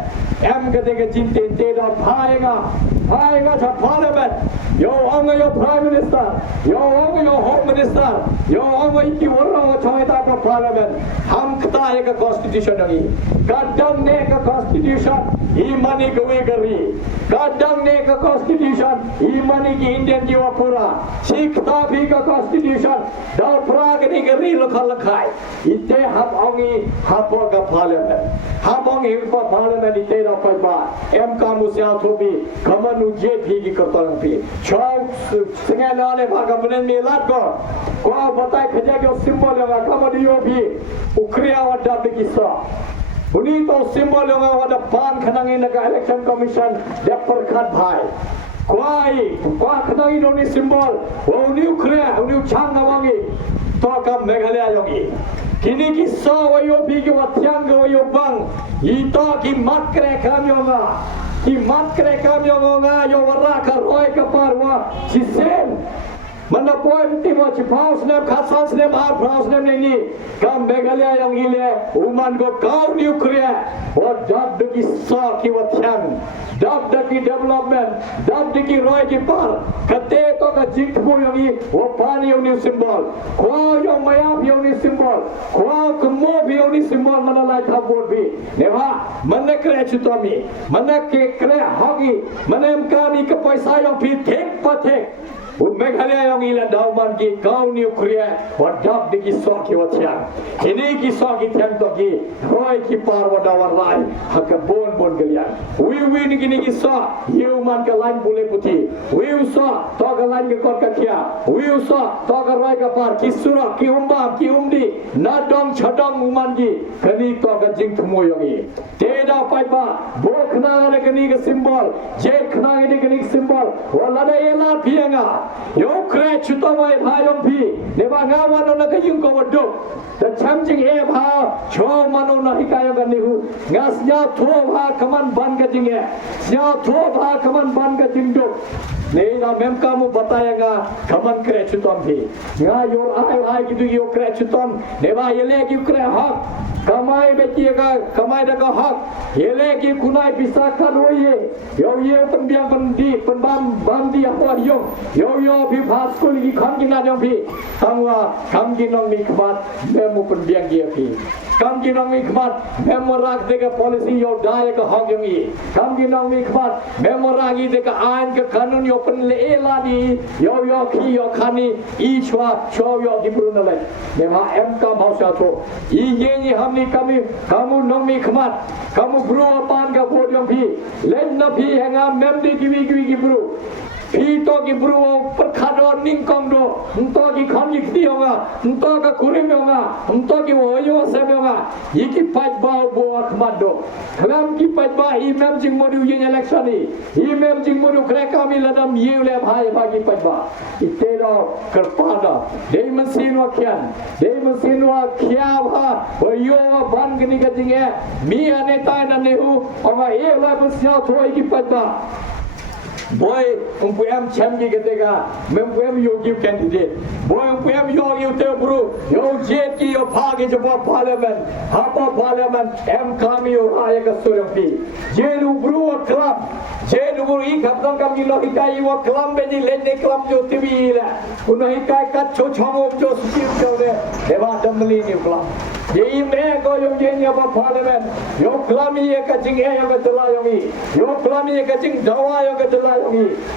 em kate ka chinte te da phaega cha parliament yo ang your Prime Minister, your Home Minister, your iki orang choita ka Parliament, ham kata ka Constitution ngi, kadang ne ka Constitution, imani gawe gari, kadang ne ka Constitution, imani ki Indian jiwa pura, Sikh ta bhi ka Constitution, dal pra ka ni gari lakhai, ite ham angi hapo ka Parliament, ham angi pa Parliament ite ra pai ba, em ka musya thobi, kamanu je bhi ki kartarang bhi, chau singa ne bhaga bunen melat ko बताए खजा के सिंबल लगा कमडियो भी उखरिया वादा बिकिसा उन्हीं तो सिंबल लगा वादा पान खनांगे नगा इलेक्शन कमीशन डेपर खात भाई क्वा खनांगे नोनी सिंबल वो उन्हीं उखरिया उन्हीं उछांग नवांगे तो कम मेघालय योगी किन्हीं की सौ वयो भी के वत्यांग वयो बंग इतो की मत करे काम योगा की मत करे काम योगा यो वरा का रोय का पारवा जिसेन mana poin timo cipaus ne khasas ne bar praus ne ni kam Meghalaya yang ile uman go kau nuklia or dab de ki sa ki watyan dab de ki development dab de ki roy ki par kate to ka jit ko yang i o pani yang ni symbol ko yang maya yang ni symbol ko kmo yang ni symbol mana lai tha bot bi ne ba mana kre chutami mana ke kre hogi mana em kami ke paisa yang phi thek pa thek Meghalaya yang ila dauman ki kau nuklia wadab di kisah ki watyan ini kisah ki tiang to ki roy ki par wadawar lai hakabon bon galian we ni kini kisah human ka lain bule puti we usa to ka lain ke kot ka kya we usa to ka roy ka par ki sura ki umba ki umdi na dong chadong uman ki kani to ka jing thmo yang i teda pai ba bokna ne kini ke symbol je khna ne kini symbol wala da ela pianga yo kre chutamai bhayong phi ne ba nga wano na kayung ko wado the chamjing e bha cho mano na hikayo ga nihu nga sya tho bha kaman ban ga jinge sya tho bha kaman ban ga jingdo ne na mem ka mu batayanga kaman kre chutam phi nga yor ai kidu yo kre chutam ne ba yele ki kre hak kamai bekiga kamai daga hak yele ki kunai pisaka roye yo ye penbiang pendi penbam bandi apa yo phi bhaskul ki khan ki na jong phi tangwa kam ki nong ni khbat memu penbiang ki phi kam ki nong ni khbat memu rak de ka policy yo dai ka hok yong i kam ki nong ni khbat memu rak i de ka ain ka kanun yo pen le la di yo ki yo khani i chwa cho yo ki brun le ne ma em ka bausa tho i ye ni ham ni kami kamu nong mi khmat kamu bro pan ka bod yong phi len na phi hanga mem di ki bro phi to ki bro perkhado ningkong do to ki kham ki ti hoga to ka kurim hoga to ki oyo se hoga yi ki paj ba bo khmat do kham ki paj ba i mem jing modu yin election ni i mem jing modu kre kami ladam yi le bhai ba ki paj ba ite do kerpada dei man sinwa khya ba oyo ban gni ka jing e mi ane tai na nehu ama e la busya thoi ki paj ba boy umpuam chamgi ketega mempuam yogi candidate boy umpuam yogi te bro yo jet ki yo phage jabo parliament hapa parliament em kami yo aya ka surfi jenu bro club jenu bro i kaptang kami lo hikai wo club be ni lenne club jo tv la uno hikai ka cho chomo jo skim jo de deba damli ni club ye me ko yo jenya ba parliament yo club ye ka jing e yo ka tala yo mi yo club ye ka jing dawa yo ka tala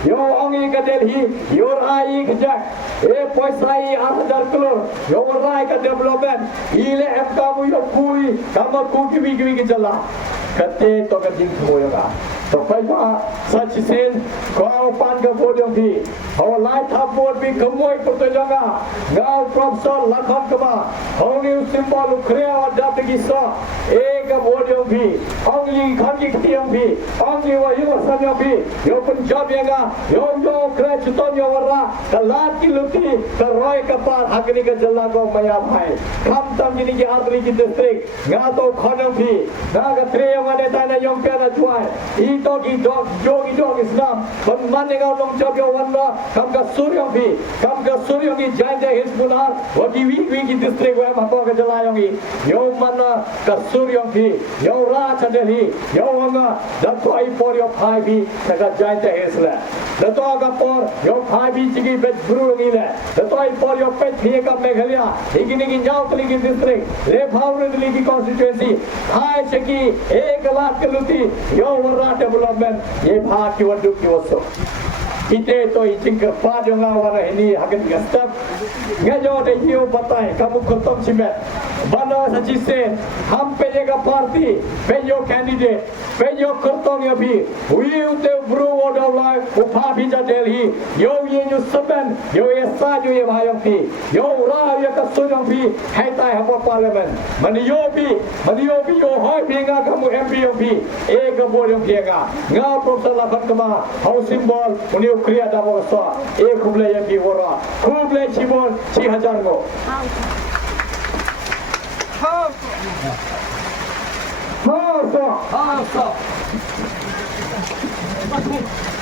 yo ongi ka Delhi yo rai ka e paisai 8000 kilo yo rai ka development ile em ka mu yo kui kama ku ki ki jala kate to ka jing ko yo ga to pai ba such sen ko pan ka bod yo bi our light up board bi khamoi ko to jaga ngau professor lakhan ka ba ongi symbol khrea wa dab ki sa e ka bod yo bi ongi khan ki yo bi ongi wa yo sa yo bi yo punjab ga yo kre chutom yo wara ka lat ki luti ka roy ka par agni ka jalla ko maya bhai kham tam ni ki adri ki district nga to khonam bi na ka tre yo ne ta na yong ka na chuai i to ki dog islam ban man ga long job yo wanda kam ka suryo ki jai hizbullah wa ki wi ki district wa ma to ka jalla yo man ka suryo Pi, Yo Rachadeli, Yoanga, the toy for your Pi, the giant Hesla. The dog up for your Pi Chigi Pet Brunile, the toy for your pet Hiaka Megalia, beginning in Yautling district, Le Power League constituency, Pi Cheki, Egala Kaluti, Yo Rat development, Ye Park you are doing also. Ite to ichingker pa jo nga wara ini hagen gastap ngajo de hiu batai kamu kotom simet bana sa jise ham pe jega party pe yo candidate pe yo kortong ya bi wiu te bru oda lai upa bi ja delhi yo ye nyu saban yo ye sa jo ye bhayong pi yo ra ye ka so jong bi hai tai ha parliament mani yo bi yo hoi bi nga kamu mp yo bi e ga bo yo bi nga professor la khat kama housing ball uni Kriya dawa sa ek kuble yang diwara kuble cibon 6,000 go ha